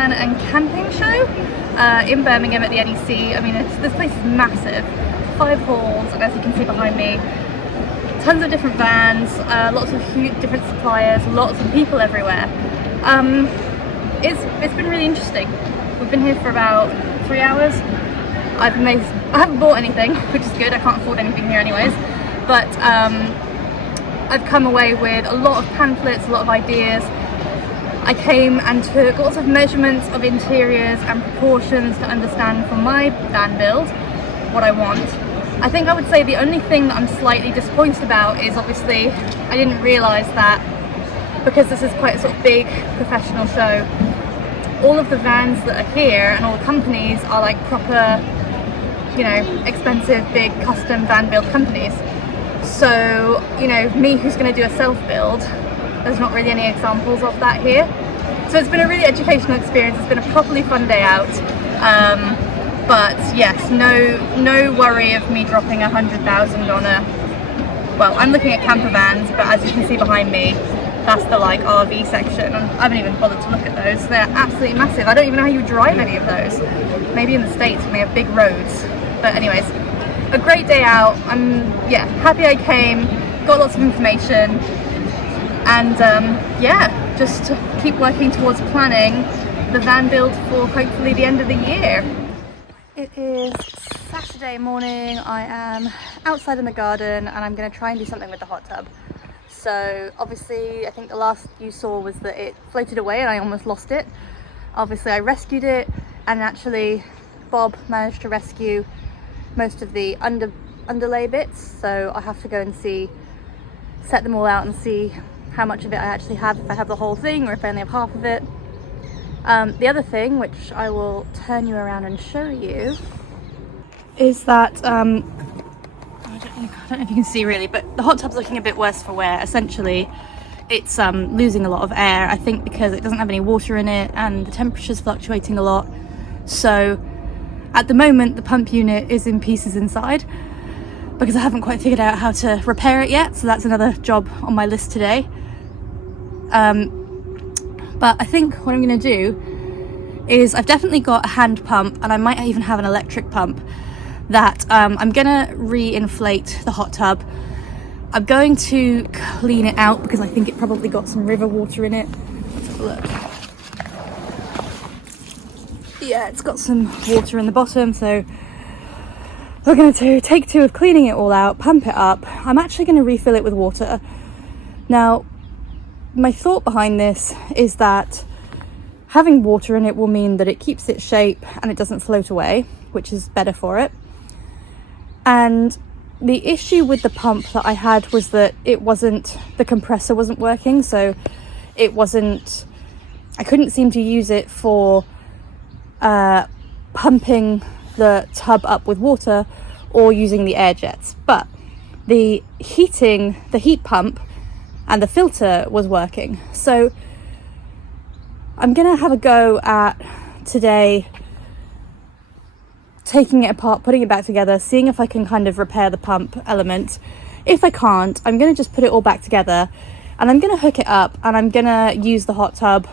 van and camping show in Birmingham at the NEC. I mean, this place is massive, 5 halls, and as you can see behind me, tons of different vans, lots of different suppliers, lots of people everywhere. It's been really interesting. We've been here for about 3 hours. I haven't bought anything, which is good. I can't afford anything here anyways, but I've come away with a lot of pamphlets, a lot of ideas. I came and took lots of measurements of interiors and proportions to understand from my van build what I want. I think I would say the only thing that I'm slightly disappointed about is obviously I didn't realise that because this is quite a sort of big professional show, all of the vans that are here and all the companies are like proper, you know, expensive big custom van build companies. So, you know, me who's going to do a self-build, there's not really any examples of that here. So it's been a really educational experience. It's been a properly fun day out. But yes, no worry of me dropping 100,000 on a, well, I'm looking at camper vans, but as you can see behind me, that's the like RV section, and I haven't even bothered to look at those. They're absolutely massive. I don't even know how you drive any of those. Maybe in the States when they have big roads. But anyways, a great day out. I'm happy I came, got lots of information, and yeah, just to keep working towards planning the van build for hopefully the end of the year. It is Saturday morning. I am outside in the garden and I'm going to try and do something with the hot tub. So obviously I think the last you saw was that it floated away and I almost lost it. Obviously I rescued it, and actually Bob managed to rescue most of the underlay bits, so I have to go and set them all out and see how much of it I actually have, if I have the whole thing or if I only have half of it. The other thing, which I will turn you around and show you, is that I don't know if you can see really, but the hot tub's looking a bit worse for wear. Essentially it's losing a lot of air, I think because it doesn't have any water in it and the temperature's fluctuating a lot. So at the moment the pump unit is in pieces inside because I haven't quite figured out how to repair it yet, so that's another job on my list today. But I think what I'm going to do is I've definitely got a hand pump, and I might even have an electric pump that I'm going to re-inflate the hot tub. I'm going to clean it out because I think it probably got some river water in it. Let's have a look. Yeah, it's got some water in the bottom, so we're going to take 2 of cleaning it all out, pump it up. I'm actually going to refill it with water. Now, my thought behind this is that having water in it will mean that it keeps its shape and it doesn't float away, which is better for it. And the issue with the pump that I had was that the compressor wasn't working, so I couldn't seem to use it for pumping the tub up with water or using the air jets. But the heat pump and the filter was working. So I'm gonna have a go at today taking it apart, putting it back together, seeing if I can kind of repair the pump element. If I can't, I'm gonna just put it all back together and I'm gonna hook it up, and I'm gonna use the hot tub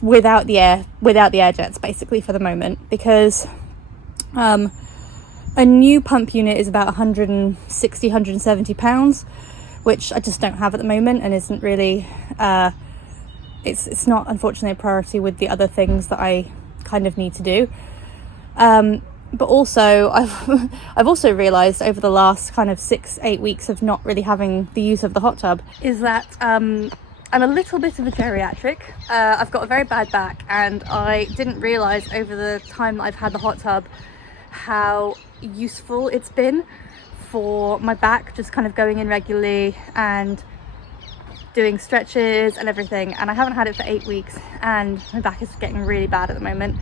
without the air jets basically for the moment, because a new pump unit is about 160, 170 pounds, which I just don't have at the moment, and isn't really it's not unfortunately a priority with the other things that I kind of need to do. But also I've also realized over the last kind of 6-8 weeks of not really having the use of the hot tub is that I'm a little bit of a geriatric. I've got a very bad back, and I didn't realize over the time that I've had the hot tub how useful it's been for my back, just kind of going in regularly and doing stretches and everything. And I haven't had it for 8 weeks and my back is getting really bad at the moment.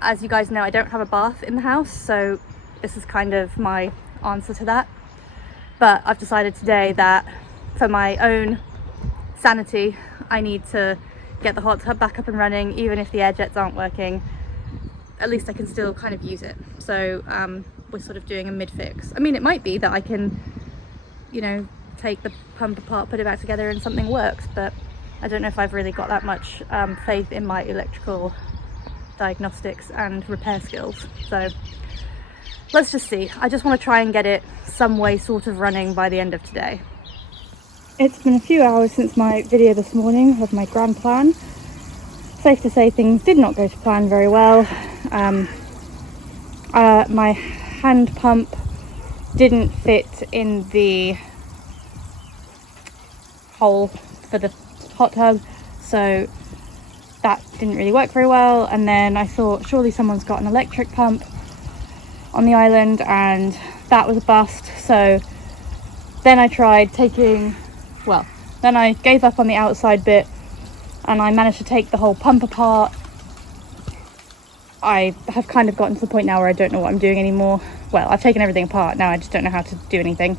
As you guys know, I don't have a bath in the house, so this is kind of my answer to that. But I've decided today that for my own sanity, I need to get the hot tub back up and running. Even if the air jets aren't working, at least I can still kind of use it. So we're sort of doing a mid-fix. I mean, it might be that I can, you know, take the pump apart, put it back together and something works, but I don't know if I've really got that much faith in my electrical diagnostics and repair skills, so let's just see. I just want to try and get it some way sort of running by the end of today. It's been a few hours since my video this morning of my grand plan. Safe to say things did not go to plan very well. My hand pump didn't fit in the hole for the hot tub, so that didn't really work very well. And then I thought surely someone's got an electric pump on the island, and that was a bust. So then I tried taking, well, then I gave up on the outside bit and I managed to take the whole pump apart. I have kind of gotten to the point now where I don't know what I'm doing anymore. Well, I've taken everything apart, now I just don't know how to do anything.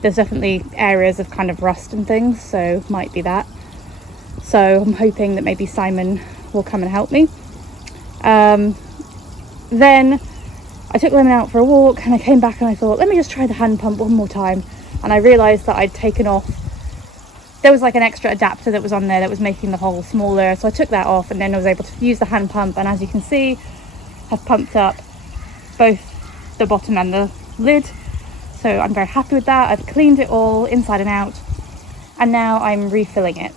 There's definitely areas of kind of rust and things, so might be that. So I'm hoping that maybe Simon will come and help me. Then I took Lemon out for a walk and I came back and I thought, let me just try the hand pump one more time. And I realised that I'd taken off, there was like an extra adapter that was on there that was making the hole smaller, so I took that off and then I was able to use the hand pump, and as you can see, I've pumped up both the bottom and the lid, so I'm very happy with that. I've cleaned it all inside and out, and now I'm refilling it.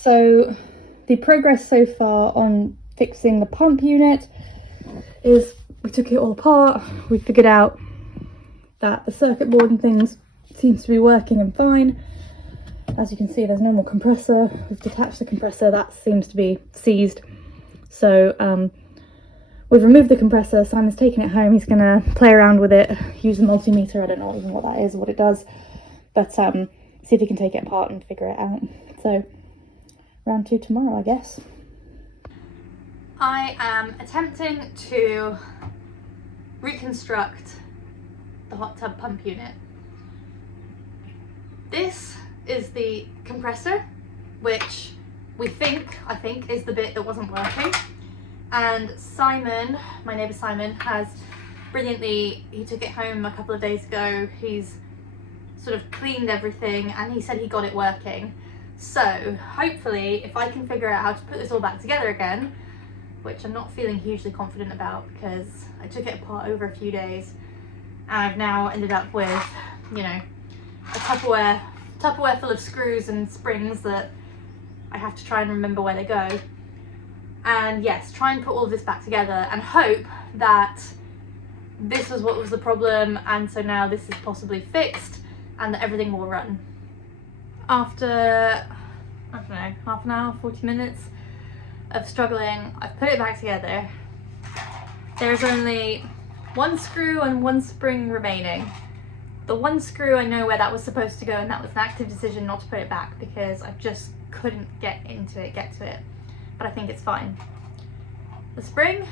So the progress so far on fixing the pump unit is we took it all apart, we figured out that the circuit board and things seems to be working and fine. As you can see, there's no more compressor. We've detached the compressor, that seems to be seized. So we've removed the compressor. Simon's taking it home, he's gonna play around with it, use the multimeter, I don't know even what that is or what it does, but see if he can take it apart and figure it out. So round 2 tomorrow, I guess. I am attempting to reconstruct the hot tub pump unit. This is the compressor, which I think is the bit that wasn't working. And Simon, my neighbour Simon, has brilliantly, he took it home a couple of days ago, he's sort of cleaned everything and he said he got it working. So hopefully if I can figure out how to put this all back together again, which I'm not feeling hugely confident about because I took it apart over a few days and I've now ended up with, you know, a Tupperware full of screws and springs that I have to try and remember where they go. And yes, try and put all of this back together and hope that this was what was the problem, and so now this is possibly fixed and that everything will run. After, I don't know, half an hour, 40 minutes of struggling, I've put it back together. There's only one screw and one spring remaining. The one screw, I know where that was supposed to go, and that was an active decision not to put it back because I just couldn't get to it, but I think it's fine. The spring,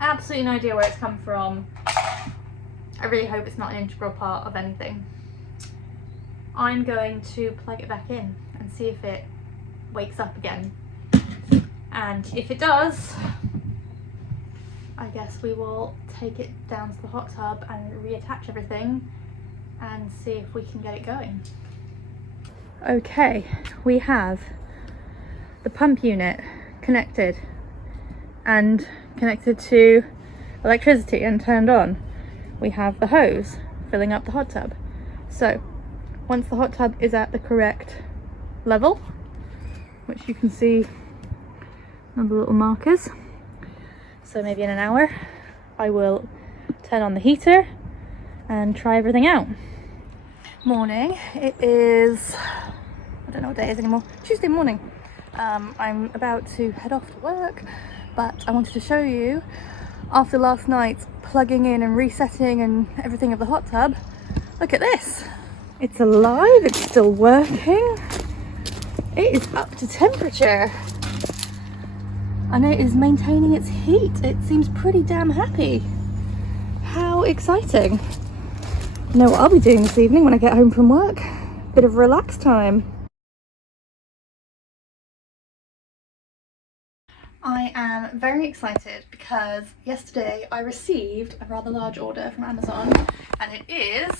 absolutely no idea where it's come from. I really hope it's not an integral part of anything. I'm going to plug it back in and see if it wakes up again. And if it does, I guess we will take it down to the hot tub and reattach everything and see if we can get it going. Okay, we have the pump unit connected and connected to electricity and turned on. We have the hose filling up the hot tub. So once the hot tub is at the correct level, which you can see on the little markers, so maybe in an hour, I will turn on the heater and try everything out. Morning, it is, I don't know what day it is anymore, Tuesday morning. I'm about to head off to work, but I wanted to show you, after last night's plugging in and resetting and everything of the hot tub, look at this. It's alive, it's still working. It is up to temperature. And it is maintaining its heat. It seems pretty damn happy. How exciting. You know what I'll be doing this evening when I get home from work? Bit of relax time. I am very excited because yesterday I received a rather large order from Amazon, and it is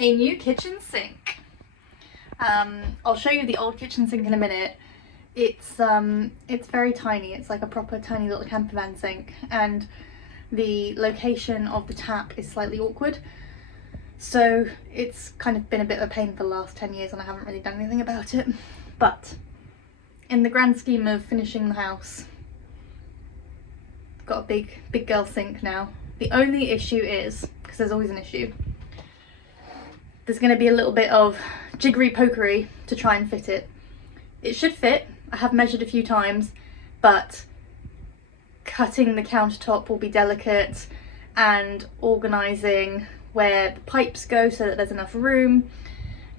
a new kitchen sink. I'll show you the old kitchen sink in a minute. It's very tiny. It's like a proper tiny little camper van sink, and the location of the tap is slightly awkward. So it's kind of been a bit of a pain for the last 10 years and I haven't really done anything about it. But in the grand scheme of finishing the house, I've got a big girl sink now. The only issue is, because there's always an issue, there's going to be a little bit of jiggery pokery to try and fit it. It should fit. I have measured a few times, but cutting the countertop will be delicate, and organising where the pipes go so that there's enough room,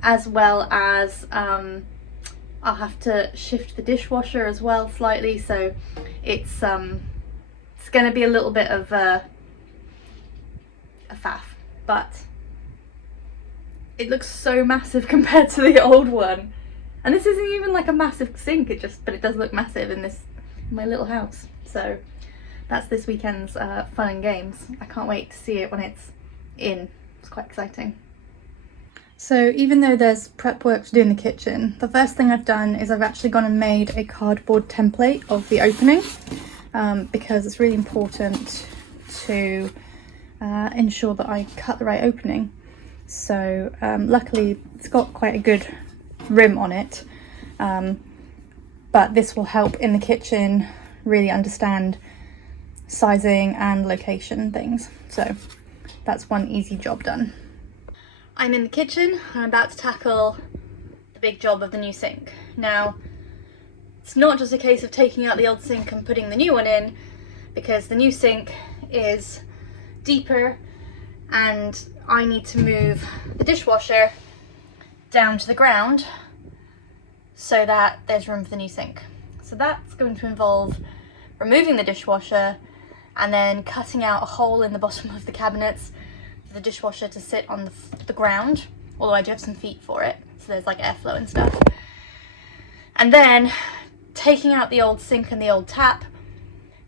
as well as I'll have to shift the dishwasher as well slightly, so it's going to be a little bit of a faff, but it looks so massive compared to the old one. And this isn't even like a massive sink, but it does look massive in my little house. So that's this weekend's fun and games. I can't wait to see it when it's in. It's quite exciting. So even though there's prep work to do in the kitchen, the first thing I've done is I've actually gone and made a cardboard template of the opening, because it's really important to ensure that I cut the right opening. So luckily it's got quite a good rim on it, but this will help in the kitchen really understand sizing and location and things. So that's one easy job done. I'm in the kitchen. I'm about to tackle the big job of the new sink. Now, it's not just a case of taking out the old sink and putting the new one in, because the new sink is deeper and I need to move the dishwasher down to the ground so that there's room for the new sink. So that's going to involve removing the dishwasher and then cutting out a hole in the bottom of the cabinets for the dishwasher to sit on the ground, although I do have some feet for it, so there's like airflow and stuff. And then taking out the old sink and the old tap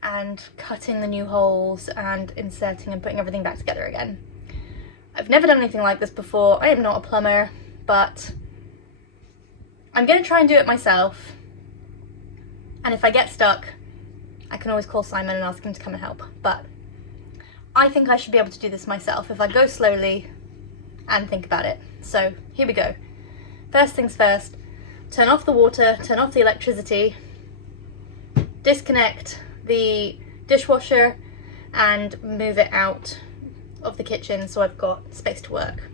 and cutting the new holes and inserting and putting everything back together again. I've never done anything like this before. I am not a plumber, but I'm going to try and do it myself. And if I get stuck, I can always call Simon and ask him to come and help. But I think I should be able to do this myself if I go slowly and think about it. So here we go. First things first, turn off the water, turn off the electricity, disconnect the dishwasher and move it out of the kitchen so I've got space to work.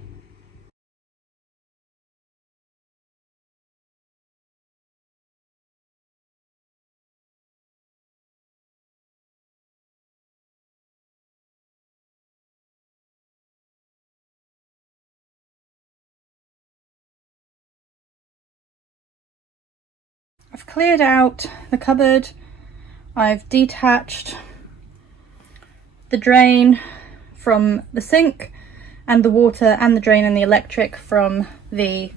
I've cleared out the cupboard, I've detached the drain from the sink and the water and the drain and the electric from the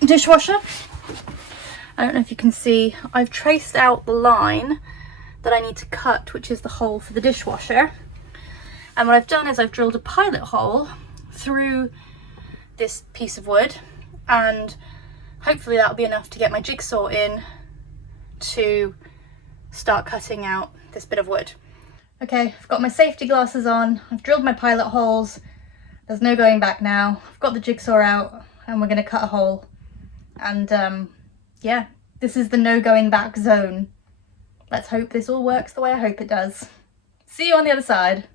dishwasher. I don't know if you can see, I've traced out the line that I need to cut, which is the hole for the dishwasher. And what I've done is I've drilled a pilot hole through this piece of wood, and hopefully that'll be enough to get my jigsaw in to start cutting out this bit of wood. Okay, I've got my safety glasses on, I've drilled my pilot holes, there's no going back now. I've got the jigsaw out and we're gonna cut a hole. And yeah, this is the no going back zone. Let's hope this all works the way I hope it does. See you on the other side.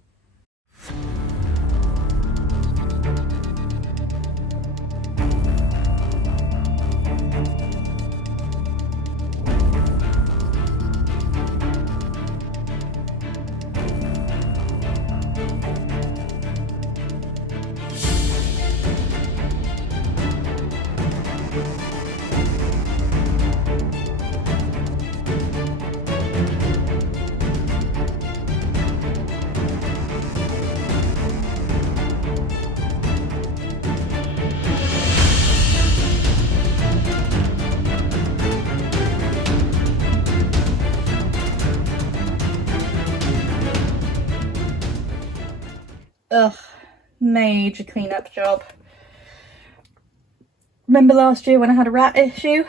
Ugh, major cleanup job. Remember last year when I had a rat issue?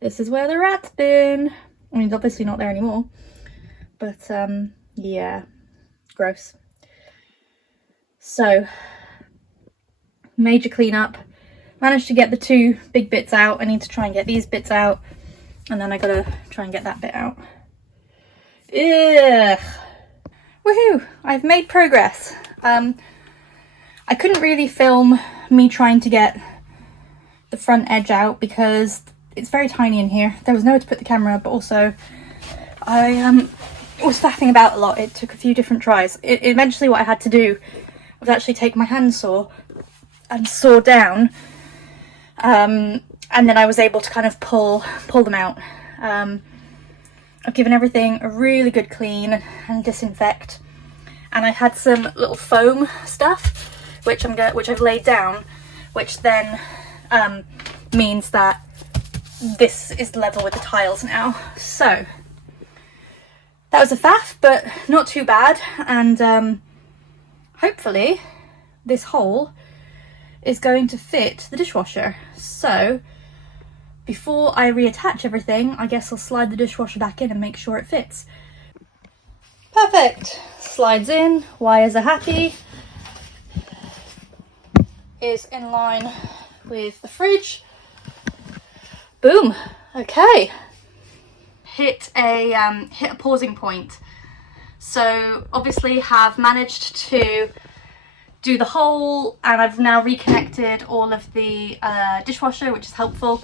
This is where the rat's been. I mean, it's obviously not there anymore. But, yeah. Gross. So, major cleanup. Managed to get the 2 big bits out. I need to try and get these bits out. And then I gotta try and get that bit out. Ugh. Woohoo! I've made progress. I couldn't really film me trying to get the front edge out because it's very tiny in here. There was nowhere to put the camera, but also I was faffing about a lot. It took a few different tries. Eventually what I had to do was actually take my handsaw and saw down, and then I was able to kind of pull them out. I've given everything a really good clean and disinfect, and I had some little foam stuff which I've laid down, which then means that this is level with the tiles now. So that was a faff, but not too bad, and hopefully this hole is going to fit the dishwasher. So before I reattach everything, I guess I'll slide the dishwasher back in and make sure it fits. Perfect. Slides in, wires are happy, is in line with the fridge. Boom. Okay. Hit a pausing point. So obviously have managed to do the hole, and I've now reconnected all of the dishwasher, which is helpful.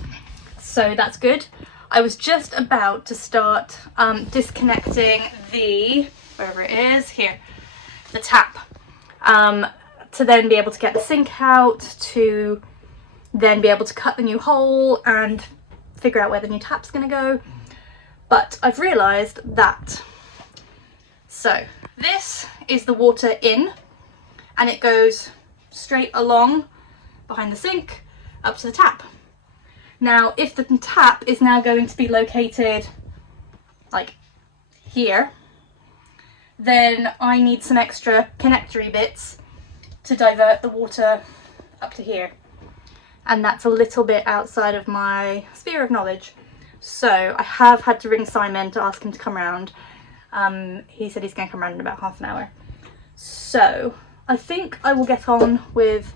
So that's good. I was just about to start disconnecting the, wherever it is, here, the tap, to then be able to get the sink out, to then be able to cut the new hole and figure out where the new tap's gonna go. But I've realised that, so this is the water in, and it goes straight along behind the sink up to the tap. Now, if the tap is now going to be located like here, then I need some extra connectory bits to divert the water up to here. And that's a little bit outside of my sphere of knowledge. So I have had to ring Simon to ask him to come around. He said he's going to come around in about half an hour. So I think I will get on with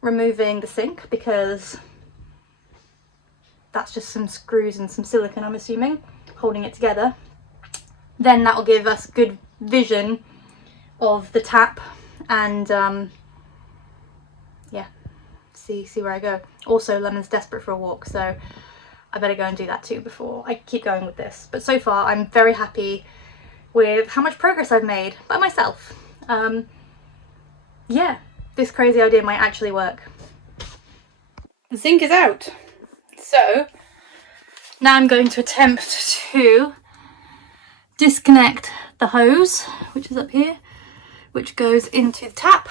removing the sink, because that's just some screws and some silicone, I'm assuming, holding it together. Then that will give us good vision of the tap, and yeah, see where I go. Also, Lemon's desperate for a walk, so I better go and do that too before I keep going with this. But so far I'm very happy with how much progress I've made by myself. Yeah, this crazy idea might actually work. The sink is out. So now I'm going to attempt to disconnect the hose, which is up here, which goes into the tap,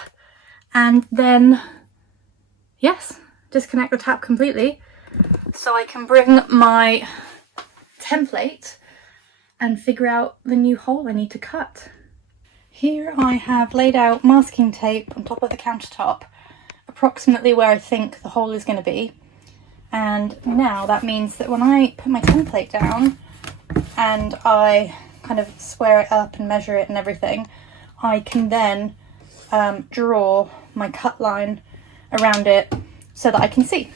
and then, yes, disconnect the tap completely so I can bring my template and figure out the new hole I need to cut. Here I have laid out masking tape on top of the countertop, approximately where I think the hole is going to be. And now that means that when I put my template down and I kind of square it up and measure it and everything, I can then draw my cut line around it so that I can see.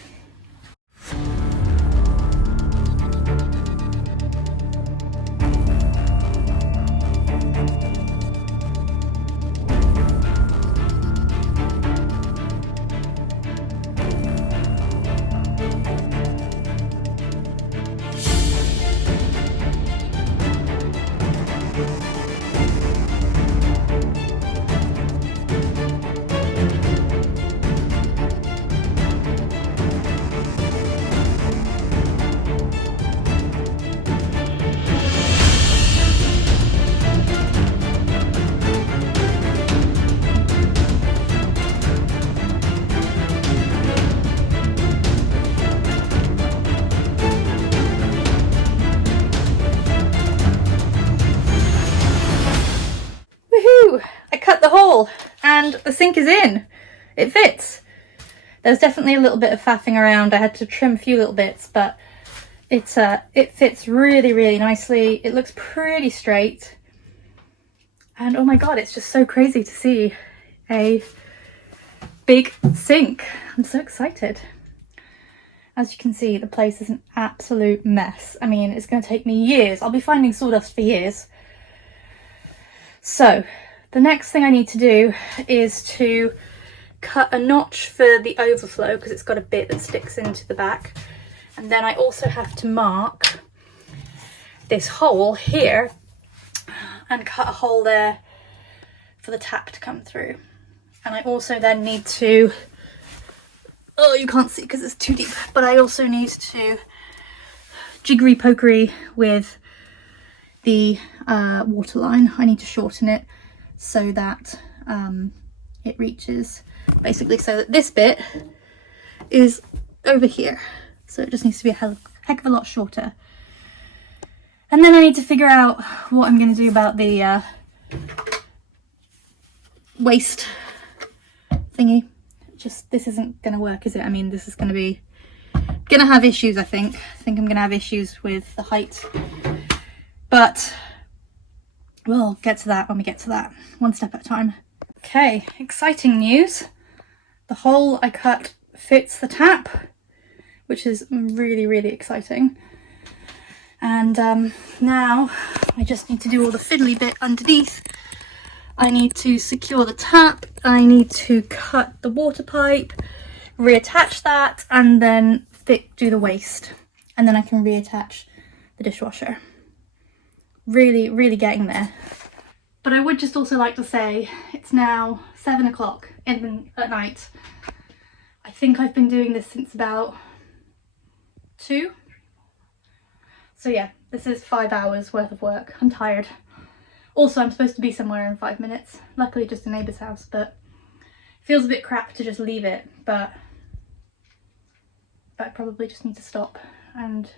I cut the hole and the sink is in. It fits. There's definitely a little bit of faffing around. I had to trim a few little bits, but it fits really, really nicely. It looks pretty straight. And oh my god, it's just so crazy to see a big sink. I'm so excited. As you can see, the place is an absolute mess. I mean, it's going to take me years. I'll be finding sawdust for years. So the next thing I need to do is to cut a notch for the overflow, because it's got a bit that sticks into the back. And then I also have to mark this hole here and cut a hole there for the tap to come through. And I also then need to, oh, you can't see because it's too deep, but I also need to jiggery pokery with the water line. I need to shorten it so that it reaches, basically so that this bit is over here. So it just needs to be a heck of a lot shorter. And then I need to figure out what I'm going to do about the waste thingy. Just, this isn't going to work, is it? I mean, this is going to have issues, I think. I think I'm going to have issues with the height. But we'll get to that when we get to that, one step at a time. Okay, exciting news. The hole I cut fits the tap, which is really, really exciting. And now I just need to do all the fiddly bit underneath. I need to secure the tap, I need to cut the water pipe, reattach that, and then do the waste. And then I can reattach the dishwasher. Really, really getting there. But I would just also like to say, it's now 7 o'clock at night. I think I've been doing this since about 2. So yeah, this is 5 hours worth of work. I'm tired. Also, I'm supposed to be somewhere in 5 minutes. Luckily just a neighbour's house, but it feels a bit crap to just leave it, but I probably just need to stop and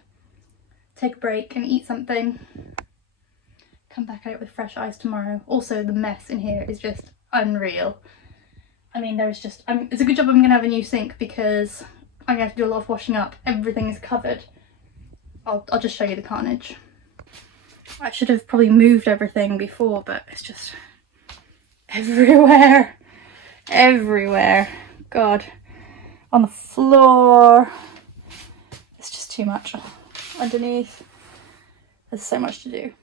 take a break and eat something. Come back at it with fresh eyes tomorrow. Also, the mess in here is just unreal. I mean, there's just, it's a good job I'm going to have a new sink because I'm going to have to do a lot of washing up. Everything is covered. I'll just show you the carnage. I should have probably moved everything before, but it's just everywhere. Everywhere. God. On the floor. It's just too much. Underneath. There's so much to do.